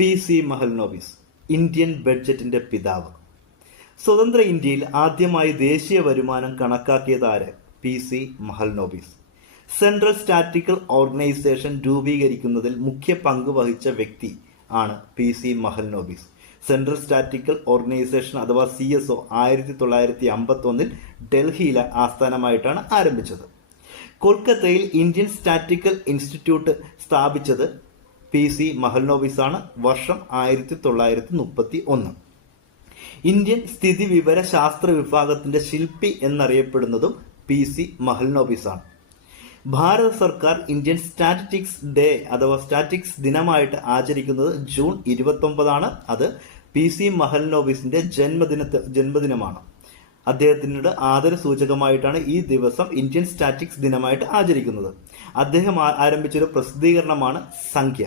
P C Mahalanobis Indian ബഡ്ജറ്റിന്റെ പിതാവ്. സ്വതന്ത്ര ഇന്ത്യയിൽ ആദ്യമായി ദേശീയ വരുമാനം കണക്കാക്കിയതാര് P C Mahalanobis central statistical organisation രൂപീകരിക്കുന്നതിൽ മുഖ്യ പങ്ക് വഹിച്ച വ്യക്തി ആണ് P C Mahalanobis central statistical organisation അഥവാ സി എസ് ഒ ആയിരത്തി തൊള്ളായിരത്തി അമ്പത്തി ഒന്നിൽ ഡൽഹിയിലെ ആസ്ഥാനമായിട്ടാണ് ആരംഭിച്ചത്. കൊൽക്കത്തയിൽ ഇന്ത്യൻ സ്റ്റാറ്റിക്കൽ ഇൻസ്റ്റിറ്റ്യൂട്ട് സ്ഥാപിച്ചത് പി സി മഹൽനോബിസാണ് വർഷം ആയിരത്തി തൊള്ളായിരത്തി മുപ്പത്തി ഒന്ന് ഇന്ത്യൻ സ്ഥിതി വിവര ശാസ്ത്ര വിഭാഗത്തിന്റെ ശില്പി എന്നറിയപ്പെടുന്നതും പി സി മഹൽനോബിസാണ് ഭാരത സർക്കാർ ഇന്ത്യൻ സ്റ്റാറ്റിസ്റ്റിക്സ് ഡേ അഥവാ സ്റ്റാറ്റിക്സ് ദിനമായിട്ട് ആചരിക്കുന്നത് ജൂൺ ഇരുപത്തൊമ്പതാണ്. അത് പി സി മഹൽനോബിസിന്റെ ജന്മദിന ജന്മദിനമാണ്. അദ്ദേഹത്തിനോട് ആദര സൂചകമായിട്ടാണ് ഈ ദിവസം ഇന്ത്യൻ സ്റ്റാറ്റിക്സ് ദിനമായിട്ട് ആചരിക്കുന്നത്. അദ്ദേഹം ആരംഭിച്ചൊരു പ്രസിദ്ധീകരണമാണ് സംഖ്യ.